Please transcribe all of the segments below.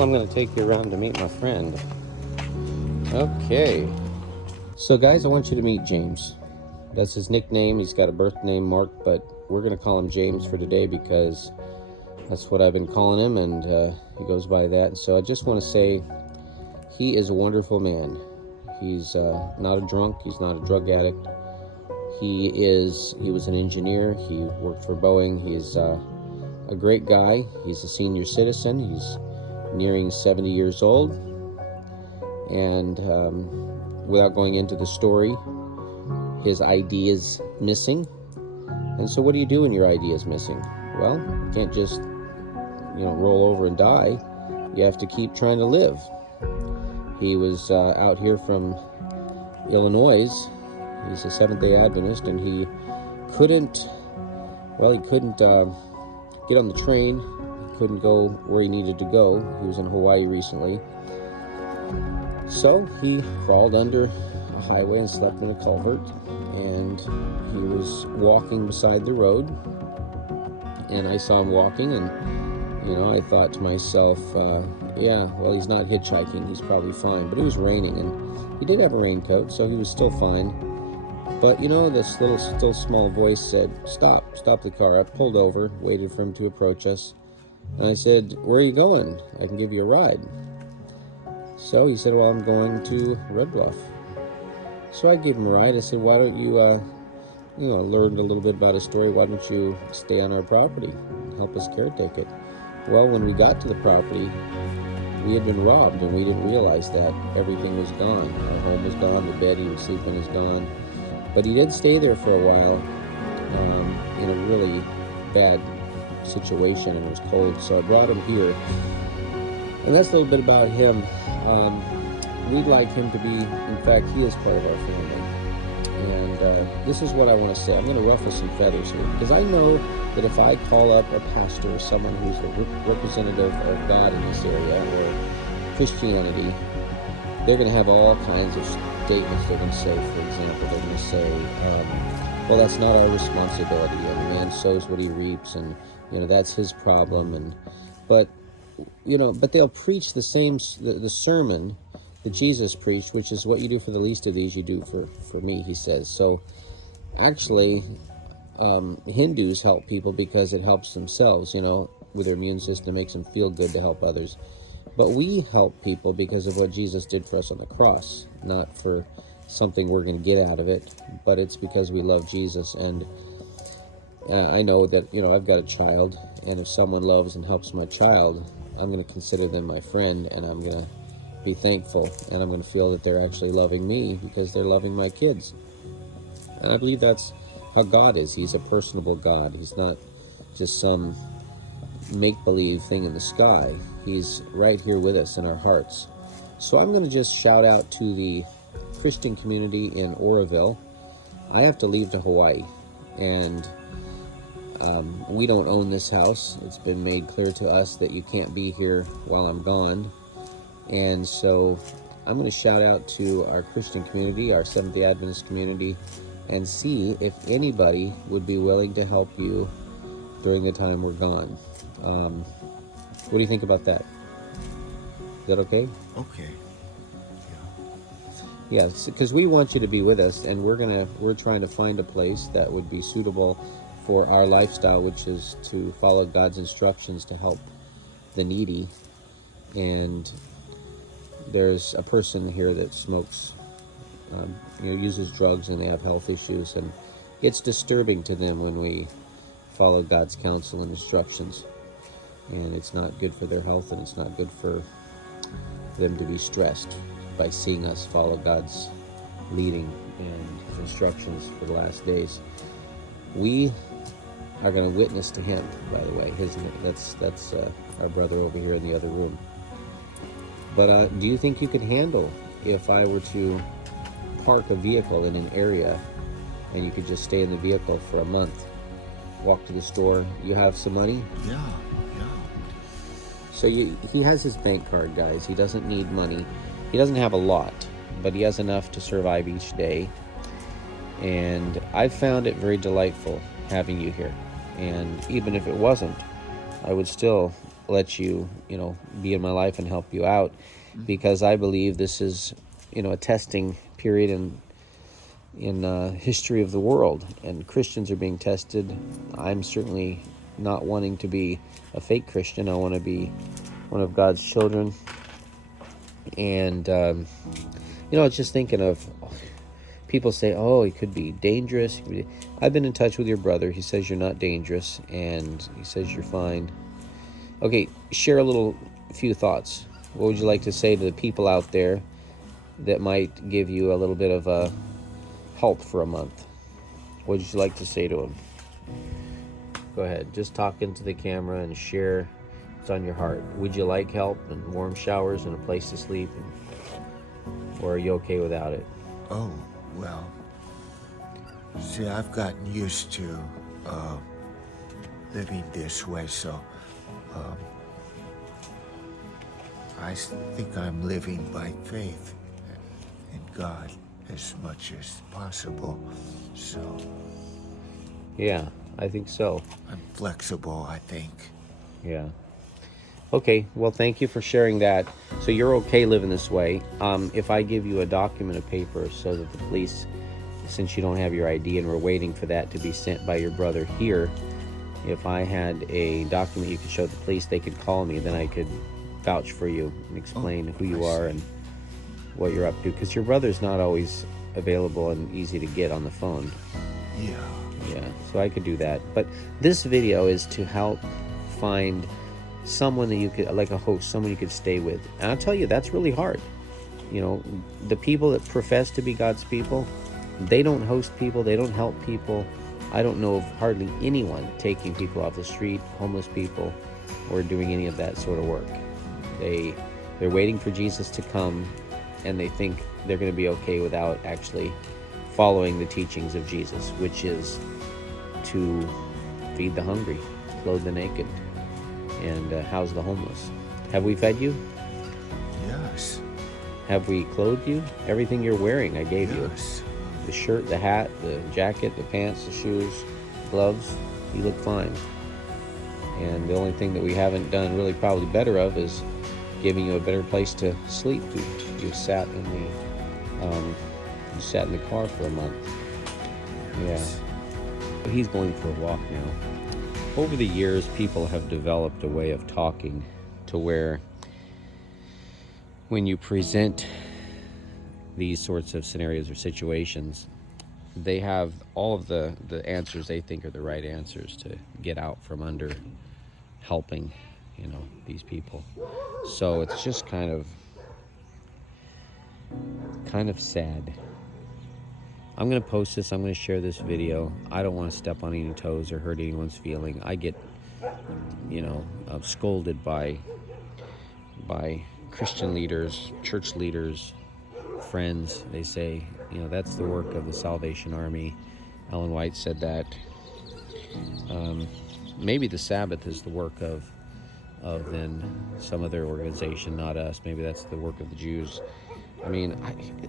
I'm going to take you around to meet my friend. Okay. So, guys, I want you to meet James. That's his nickname. He's got a birth name, Mark, but we're going to call him James for today because that's what I've been calling him, and he goes by that. So I just want to say he is a wonderful man. He's not a drunk. He's not a drug addict. He was an engineer. He worked for Boeing. He's a great guy. He's a senior citizen. He's nearing 70 years old. And without going into the story, his ID is missing. And so what do you do when your ID is missing? Well, you can't just, roll over and die. You have to keep trying to live. He was out here from Illinois. He's a Seventh-day Adventist, and he couldn't get on the train. He couldn't go where he needed to go. He was in Hawaii recently. So he crawled under a highway and slept in a culvert, and he was walking beside the road, and I saw him walking, and I thought to myself, he's not hitchhiking, he's probably fine. But it was raining, and he did have a raincoat, so he was still fine. But this little still small voice said, stop the car. I pulled over, waited for him to approach us, and I said, where are you going? I can give you a ride. So he said, well, I'm going to Red Bluff. So I gave him a ride. I said, why don't you, learned a little bit about his story. Why don't you stay on our property and help us caretake it? Well, when we got to the property, we had been robbed, and we didn't realize that everything was gone. Our home was gone. The bed he was sleeping was gone. But he did stay there for a while in a really bad situation, and it was cold. So I brought him here. And that's a little bit about him. We'd like him to be, in fact, he is part of our family. And this is what I want to say. I'm going to ruffle some feathers here, because I know that if I call up a pastor or someone who's the representative of God in this area or Christianity, they're going to have all kinds of statements they're going to say. For example, they're going to say, well, that's not our responsibility, and a man sows what he reaps, and that's his problem. But they'll preach the same the sermon that Jesus preached, which is what you do for the least of these, you do for me, he says. So actually, Hindus help people because it helps themselves, with their immune system. It makes them feel good to help others. But we help people because of what Jesus did for us on the cross, not for something we're going to get out of it, but it's because we love Jesus. And I know that, I've got a child, and if someone loves and helps my child, I'm going to consider them my friend, and I'm going to be thankful, and I'm going to feel that they're actually loving me because they're loving my kids. And I believe that's how God is. He's a personable God. He's not just some make-believe thing in the sky. He's right here with us in our hearts. So I'm going to just shout out to the Christian community in Oroville. I have to leave to Hawaii, and we don't own this house. It's been made clear to us that you can't be here while I'm gone. And so I'm going to shout out to our Christian community, our Seventh-day Adventist community, and see if anybody would be willing to help you during the time we're gone. What do you think about that? Is that okay? Okay. Yeah, because we want you to be with us, and we're trying to find a place that would be suitable for our lifestyle, which is to follow God's instructions to help the needy. And there's a person here that smokes, uses drugs, and they have health issues, and it's disturbing to them when we follow God's counsel and instructions. And it's not good for their health, and it's not good for them to be stressed by seeing us follow God's leading and instructions for the last days. We are going to witness to him, by the way. That's our brother over here in the other room. But do you think you could handle if I were to park a vehicle in an area, and you could just stay in the vehicle for a month, walk to the store, you have some money? Yeah. So he has his bank card, guys. He doesn't need money. He doesn't have a lot, but he has enough to survive each day. And I've found it very delightful having you here. And even if it wasn't, I would still let you, be in my life and help you out, because I believe this is, a testing period in history of the world, and Christians are being tested. I'm certainly not wanting to be a fake Christian. I want to be one of God's children. And it's just thinking of, people say, oh, it could be dangerous. I've been in touch with your brother. He says you're not dangerous, and he says you're fine. Okay, share a few thoughts. What would you like to say to the people out there that might give you a little bit of a help for a month? What would you like to say to them? Go ahead. Just talk into the camera and share what's on your heart. Would you like help and warm showers and a place to sleep? Or are you okay without it? Oh, well, see, I've gotten used to living this way, so I think I'm living by faith in God as much as possible, so... Yeah, I think so. I'm flexible, I think. Yeah. Okay, well, thank you for sharing that. So you're okay living this way. If I give you a document of paper so that the police, since you don't have your ID and we're waiting for that to be sent by your brother here, if I had a document you could show the police, they could call me, then I could vouch for you and explain who you are and what you're up to, because your brother's not always available and easy to get on the phone. Yeah, so I could do that. But this video is to help find someone that you could, like a host, someone you could stay with. And I'll tell you, that's really hard. The people that profess to be God's people, they don't host people, they don't help people. I don't know of hardly anyone taking people off the street, homeless people, or doing any of that sort of work. They're waiting for Jesus to come, and they think they're going to be okay without actually following the teachings of Jesus, which is to feed the hungry, clothe the naked, and house the homeless. Have we fed you? Yes. Have we clothed you? Everything you're wearing, I gave you. The shirt, the hat, the jacket, the pants, the shoes, gloves. You look fine. And the only thing that we haven't done really probably better of is giving you a better place to sleep. You sat in the car for a month. Yes. Yeah. He's going for a walk now. Over the years, people have developed a way of talking to where when you present these sorts of scenarios or situations, they have all of the answers they think are the right answers to get out from under helping, these people. So it's just kind of sad. I'm going to post this. I'm going to share this video. I don't want to step on any toes or hurt anyone's feeling. I get, scolded by Christian leaders, church leaders, friends. They say, that's the work of the Salvation Army. Ellen White said that. Maybe the Sabbath is the work of then some other organization, not us. Maybe that's the work of the Jews. I mean,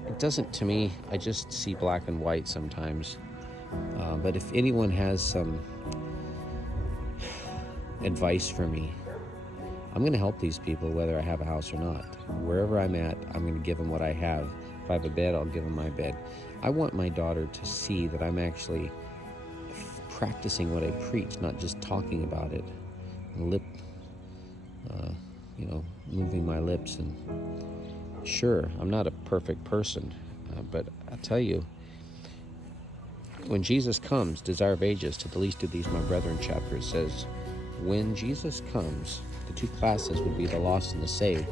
it doesn't, to me, I just see black and white sometimes. But if anyone has some advice for me, I'm going to help these people whether I have a house or not. Wherever I'm at, I'm going to give them what I have. If I have a bed, I'll give them my bed. I want my daughter to see that I'm actually practicing what I preach, not just talking about it. Moving my lips. And sure, I'm not a perfect person, but I'll tell you, when Jesus comes, Desire of Ages, to the least of these my brethren chapter, it says, when Jesus comes, the two classes would be the lost and the saved.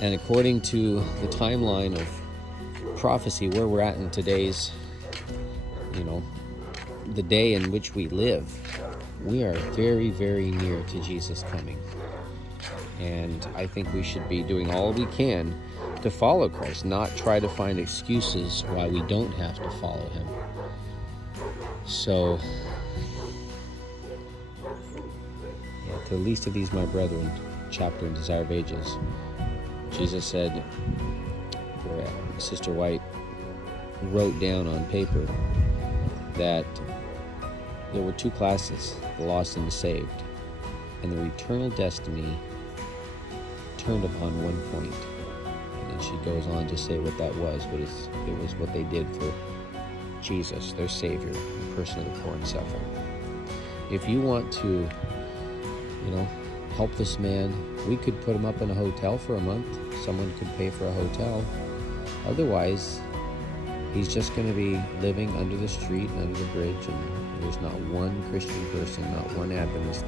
And according to the timeline of prophecy, where we're at in today's, the day in which we live, we are very, very near to Jesus coming. And I think we should be doing all we can to follow Christ, not try to find excuses why we don't have to follow him. So, to the least of these my brethren, chapter in Desire of Ages, Jesus said, Sister White wrote down on paper that there were two classes, the lost and the saved. and their eternal destiny turned upon one point. And then she goes on to say what that was, but it was what they did for Jesus, their Savior, the person of the poor and suffering. If you want to, help this man, we could put him up in a hotel for a month. Someone could pay for a hotel. Otherwise, he's just going to be living under the street, under the bridge, and there's not one Christian person, not one Adventist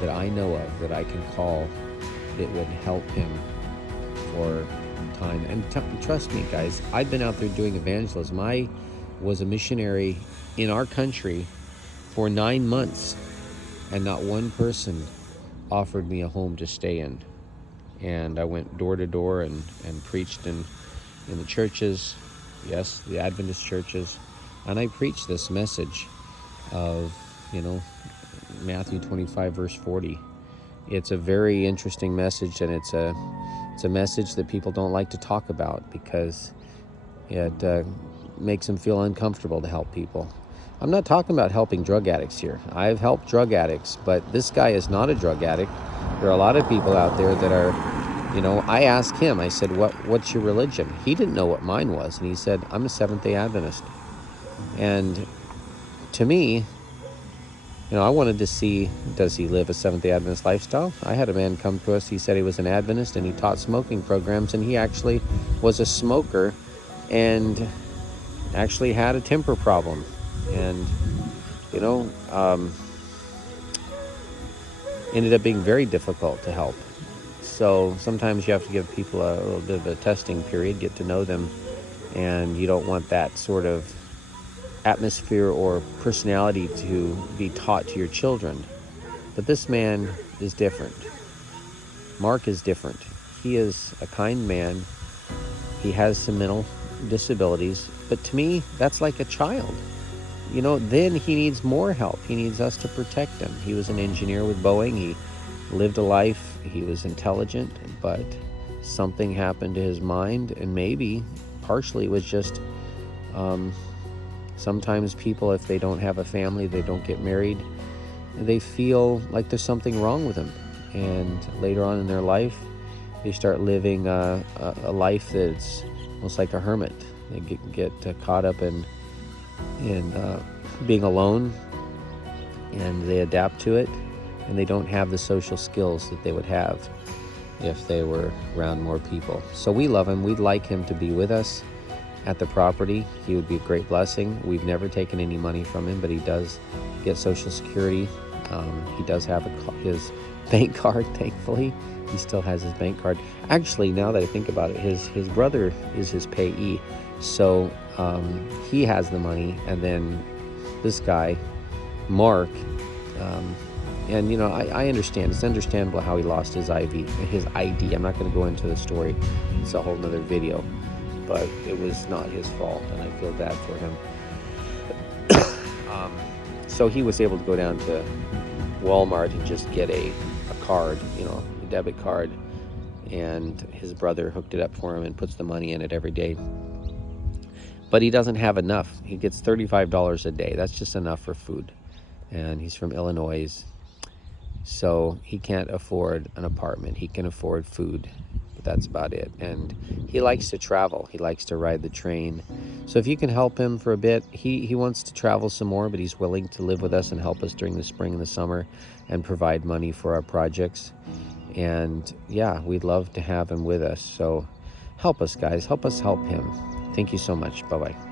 that I know of that I can call that would help him for time. And trust me, guys, I've been out there doing evangelism. I was a missionary in our country for 9 months, and not one person offered me a home to stay in. And I went door to door and preached in the churches, yes, the Adventist churches, and I preached this message of, Matthew 25 verse 40. It's a very interesting message, and it's a message that people don't like to talk about because it makes them feel uncomfortable to help people. I'm not talking about helping drug addicts here. I've helped drug addicts, but this guy is not a drug addict. There are a lot of people out there that are, I asked him, I said, what's your religion? He didn't know what mine was, and he said, I'm a Seventh-day Adventist. And to me, I wanted to see, does he live a Seventh-day Adventist lifestyle? I had a man come to us, he said he was an Adventist, and he taught smoking programs, and he actually was a smoker and actually had a temper problem. And, ended up being very difficult to help. So sometimes you have to give people a little bit of a testing period, get to know them, and you don't want that sort of atmosphere or personality to be taught to your children. But this man is different. Mark is different. He is a kind man. He has some mental disabilities, but to me, that's like a child. Then he needs more help. He needs us to protect him. He was an engineer with Boeing. He lived a life. He was intelligent, but something happened to his mind, and maybe partially it was just sometimes people, if they don't have a family, they don't get married, they feel like there's something wrong with them. And later on in their life, they start living a life that's almost like a hermit. They get caught up in being alone, and they adapt to it, and they don't have the social skills that they would have if they were around more people. So we love him. We'd like him to be with us at the property. He would be a great blessing. We've never taken any money from him, but he does get Social Security. He does have his bank card, thankfully. He still has his bank card. Actually, now that I think about it, his brother is his payee. So he has the money, and then this guy, Mark, and I understand. It's understandable how he lost his ID. I'm not going to go into the story. It's a whole nother video. But it was not his fault, and I feel bad for him. So he was able to go down to Walmart and just get a card, a debit card, and his brother hooked it up for him and puts the money in it every day. But he doesn't have enough. He gets $35 a day. That's just enough for food. And he's from Illinois, so he can't afford an apartment. He can afford food, but that's about it. And he likes to travel. He likes to ride the train. So if you can help him for a bit, he wants to travel some more, but he's willing to live with us and help us during the spring and the summer and provide money for our projects. And yeah, we'd love to have him with us. So help us, guys. Help us help him. Thank you so much. Bye-bye.